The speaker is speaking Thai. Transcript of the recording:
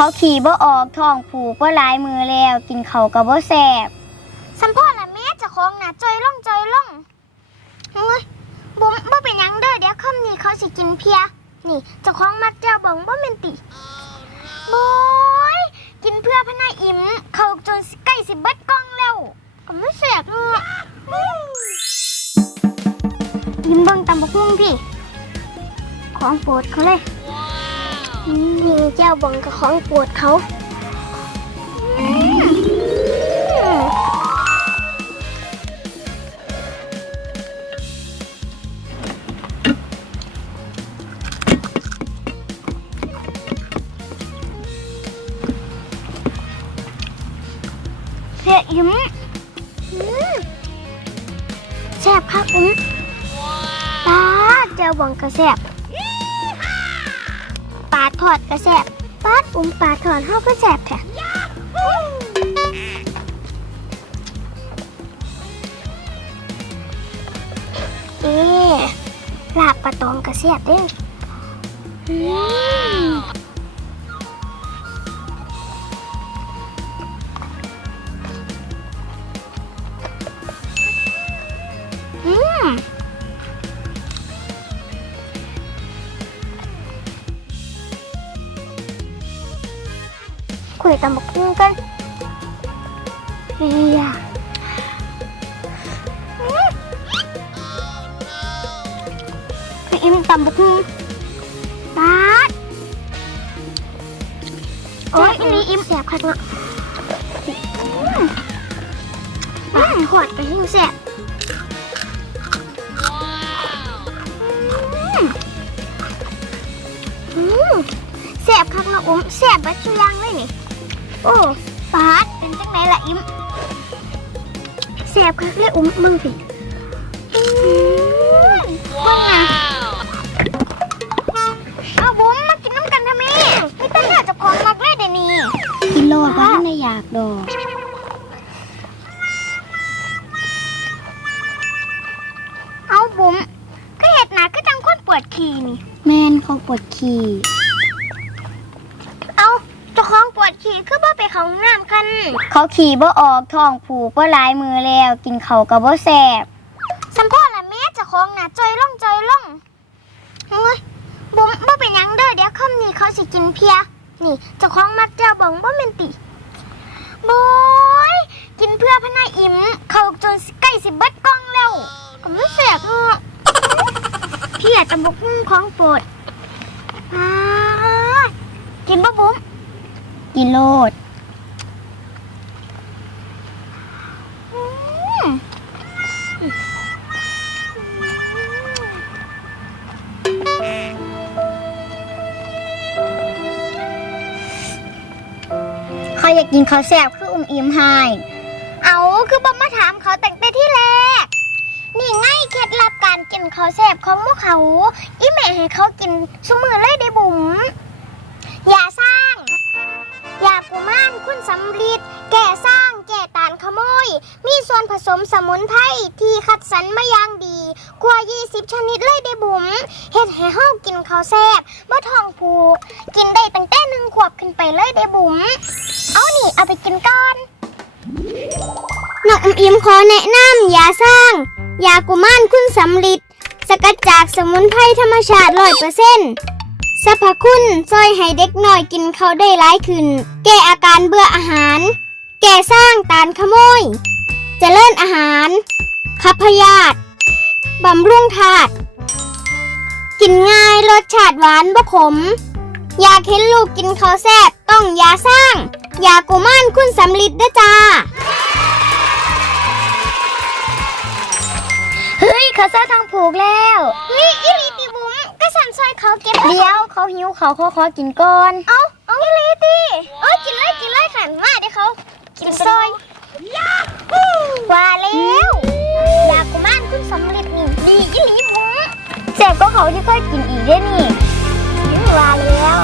เขาขี่บ่ออกท้องผูกว่หลายมือแล้ว กินเขาวกับบ่แสบสัมพ่อละแม่เจะคองน่ะจอยล่องจอยล่องโอ้ยบุ๋มบ่เป็นหยังเด้อเดี๋ยวค่ำนี้เขาสิกินเพีย นี่เจ้าของมักเจ้าบองบ่แม่นติโบยกินเพื่อพนายอิ่มเขาจนใกล้สิเบิดกล่องแล้ว ก็ไม่แสบเนาะยิ้มเบิ่งตำบักหุ่งพี่ ของโปรดเขาเลย นี่เจ้าบองกับของปรดเขาอืมเสียอิ่มแซ่บครับอุ้มปลาเจ้าบองกระแซ่บาทอดกระแซ่บปลาอุ้มปลาทอดเฮาก็แซ่บแท้เอ๊ะลาบปลาตองกระแซ่บเด้อืมอื คุยตำบักหุ่งกันเฮียอืมคืออิ่มตำบักหุ่งปาดโอ้ยอันนี้อิมเสียบคักเนาะอืมปาดขวดไปหิ้งแสบอืมแสบคักนะอุ้มแสบบัดชุยังเลยนี่ โอ้ปาดเป็นจังไหนล่ะอิมแสบคักเลยอุ้มมึงสิอืมว่าไงเอาบุ้มมากินน้ำกันทำไมไม่ต้องอยากจะของมักเลยเดี๋ยวนี้กินโลดว่าไม่อยากดอกเอาบุ้มก็เห็ดหนาก็จังคนปวดขี่นี่ แม่นเขาปวดขี่ เอาเจ้า ของปวดขี่คือบ่ไปเขาห้องน้ำกันเขาขี่บ่ออกท้องผูกว่าหลายมือแล้ว กินเขาวกับบ่แสบสัมพ่อละแม่เจะคองน่ะจอยล่องจอยล่องโอ้ยบุ๋มบ่เป็นหยังเด้อเดี๋ยวค่ำนี้เขาสิกินเพีย นี่เจ้าของมักเจ้าบองบ่แม่นติโบยกินเพื่อพนายอิ่มเขาจนใกล้สิเบิดกล่องแล้วก็ไม่แสบเนาะเพี่ยตำบกหุ่งของโปรดอ่ากินบ่บุ๋ม กินโลดเขาอยากกินข้าวแสบคืออุ้มอิ่มให้เอาคือบ่มาถามเขาแต่งแต่ที่แรกนี่ไงเคล็ดลับการกินข้าวแซ่บของพวกเขา อีแม่ให้เขากินซุมือเลยได้บุ๋ม คุณสำลีดแก่สร้างแก่ตานขโมย มีส่วนผสมสมุนไพรที่คัดสรรมาอย่างดี กว่า 20 ชนิดเลยได้บุ๋มเฮ็ดให้เฮากินข้าวแซ่บบ่ท้องผูก กินได้ตั้งแต่หนึ่งขวบขึ้นไปเลยได้บุ๋มเอานี่เอาไปกินก่อนน้องอมอิมขอแนะนำยาสร้าง ยากุมารคุณสำลิดสกัดจากสมุนไพรธรรมชาติร้อยเปอร์เซ็นต์ สรรพคุณช่วยให้เด็กน้อยกินเขาได้หลายขึ้น แก้อาการเบื่ออาหาร แก้สร้างตานขโมยจเจริญอาหาร ขับพยาธิบำรุงธาตุกินง่ายรสชาติหวานบ่ขม อยากเห็นลูกกินข้าวแซ่บต้องยาสร้าง ยากุมารคุณสำลิดด้จ้า เฮ้ยเขาซาทางผูกแล้ว ก็สันซอยเขาเก็บเดี๋ยวเขาหิวเขาเขาขอกินก่อน เอาเอาอีหลีติเออกินเลยกินเลยขันมาเดี๋ยวเขากินซอยว่าแล้วอยากกุมารคุณสำลิดนี่นี่อีหลีบุ๋มแสบก็เขาที่เคยกินอีกได้นี่นี่ว่าแล้ว